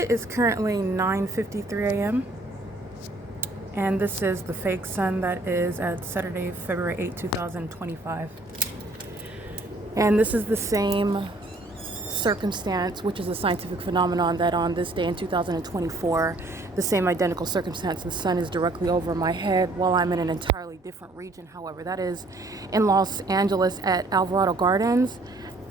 It is currently 9:53 a.m. and this is the fake sun that is at Saturday, February 8, 2025. And this is the same circumstance, which is a scientific phenomenon, that on this day in 2024, the same identical circumstance, the sun is directly over my head while I'm in an entirely different region. However, that is in Los Angeles at Alvarado Gardens.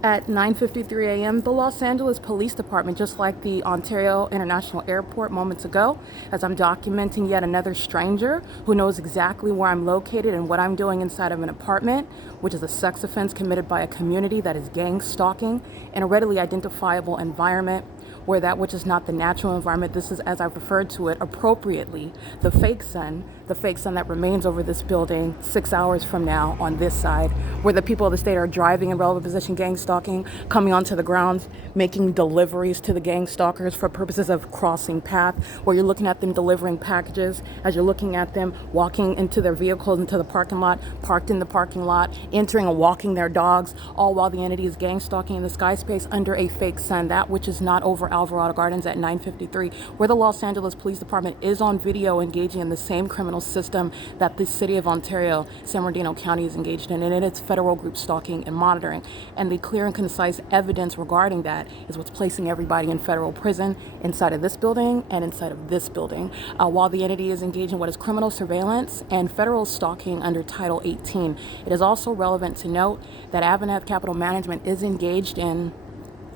At 9:53 a.m., the Los Angeles Police Department, just like the Ontario International Airport moments ago, as I'm documenting yet another stranger who knows exactly where I'm located and what I'm doing inside of an apartment, which is a sex offense committed by a community that is gang stalking in a readily identifiable environment where that which is not the natural environment, this is, as I've referred to it appropriately, the fake sun that remains over this building 6 hours from now on this side, where the people of the state are driving in relevant position gang stalking, coming onto the grounds, making deliveries to the gang stalkers for purposes of crossing path, where you're looking at them delivering packages, as you're looking at them walking into their vehicles, into the parking lot, parked in the parking lot, entering and walking their dogs, all while the entity is gang stalking in the sky space under a fake sun, that which is not over Alvarado Gardens at 9:53, where the Los Angeles Police Department is on video engaging in the same criminal system that the city of Ontario, San Bernardino County is engaged in, and it's federal group stalking and monitoring. And the clear and concise evidence regarding that is what's placing everybody in federal prison inside of this building and inside of this building, while the entity is engaged in what is criminal surveillance and federal stalking under Title 18. It is also relevant to note that AVANATH Capital Management is engaged in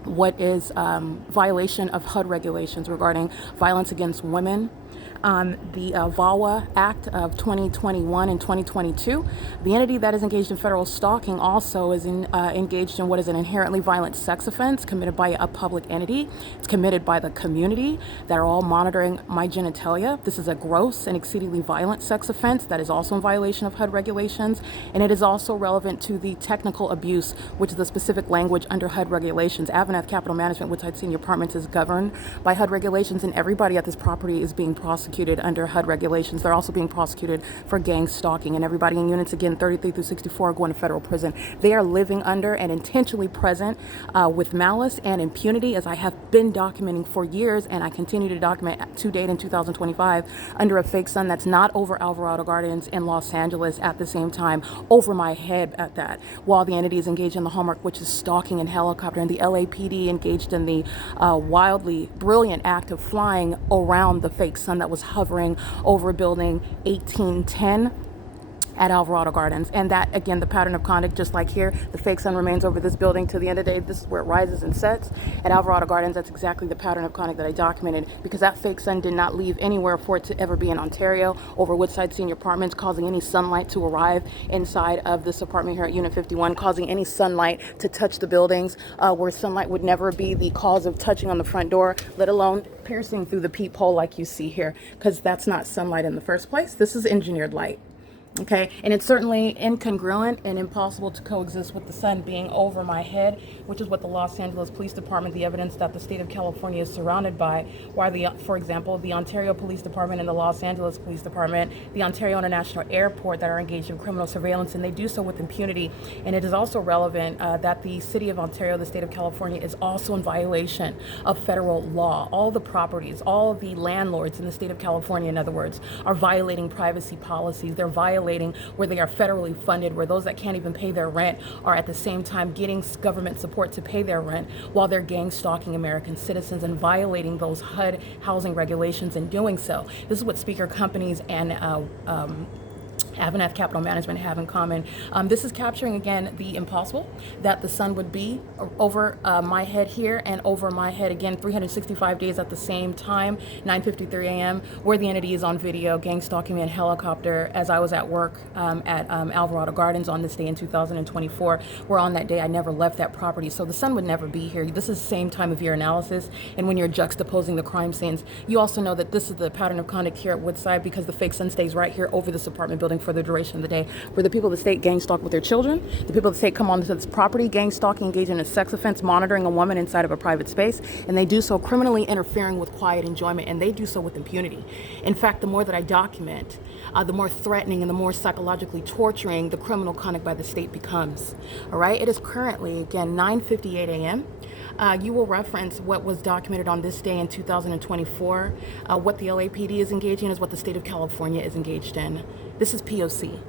what is violation of HUD regulations regarding violence against women. The VAWA Act of 2021 and 2022. The entity that is engaged in federal stalking also is engaged in what is an inherently violent sex offense committed by a public entity. It's committed by the community that are all monitoring my genitalia. This is a gross and exceedingly violent sex offense that is also in violation of HUD regulations, and it is also relevant to the technical abuse, which is the specific language under HUD regulations. AVANATH Capital Management, Woodside Senior Apartments, is governed by HUD regulations, and everybody at this property is being prosecuted under HUD regulations. They're also being prosecuted for gang stalking, and everybody in units, again, 33 through 64, are going to federal prison. They are living under and intentionally present with malice and impunity, as I have been documenting for years, and I continue to document to date in 2025 under a fake sun that's not over Alvarado Gardens in Los Angeles at the same time, over my head at that, while the entity is engaged in the hallmark, which is stalking and helicopter, and the LAPD engaged in the wildly brilliant act of flying around the fake sun that was hovering over building 1810 at Alvarado Gardens. And that, again, the pattern of conduct, just like here, the fake sun remains over this building to the end of the day. This is where it rises and sets. At Alvarado Gardens, that's exactly the pattern of conduct that I documented, because that fake sun did not leave anywhere for it to ever be in Ontario over Woodside Senior Apartments, causing any sunlight to arrive inside of this apartment here at Unit 51, causing any sunlight to touch the buildings, where sunlight would never be the cause of touching on the front door, let alone piercing through the peephole like you see here, because that's not sunlight in the first place. This is engineered light. Okay, and it's certainly incongruent and impossible to coexist with the sun being over my head, which is what the Los Angeles Police Department, the evidence that the state of California is surrounded by, while for example, the Ontario Police Department and the Los Angeles Police Department, the Ontario International Airport, that are engaged in criminal surveillance, and they do so with impunity. And it is also relevant that the city of Ontario, the state of California, is also in violation of federal law. All the properties, all the landlords in the state of California, in other words, are violating privacy policies. They're violating where they are federally funded, where those that can't even pay their rent are at the same time getting government support to pay their rent, while they're gang stalking American citizens and violating those HUD housing regulations in doing so. This is what speaker companies and AVANATH Capital Management have in common. This is capturing, again, the impossible, that the sun would be over my head here and over my head again 365 days at the same time, 9:53 a.m., where the entity is on video gang stalking me in helicopter as I was at work at Alvarado Gardens on this day in 2024, where on that day I never left that property. So the sun would never be here. This is same time of year analysis, and when you're juxtaposing the crime scenes, you also know that this is the pattern of conduct here at Woodside, because the fake sun stays right here over this apartment building for the duration of the day. For the people that state gang stalk with their children, the people that state come onto this property, gang stalking, engage in a sex offense, monitoring a woman inside of a private space, and they do so criminally interfering with quiet enjoyment, and they do so with impunity. In fact, the more that I document, the more threatening and the more psychologically torturing the criminal conduct by the state becomes. All right, it is currently, again, 9:58 a.m. You will reference what was documented on this day in 2024. What the LAPD is engaging in is what the state of California is engaged in. This is P.O.C.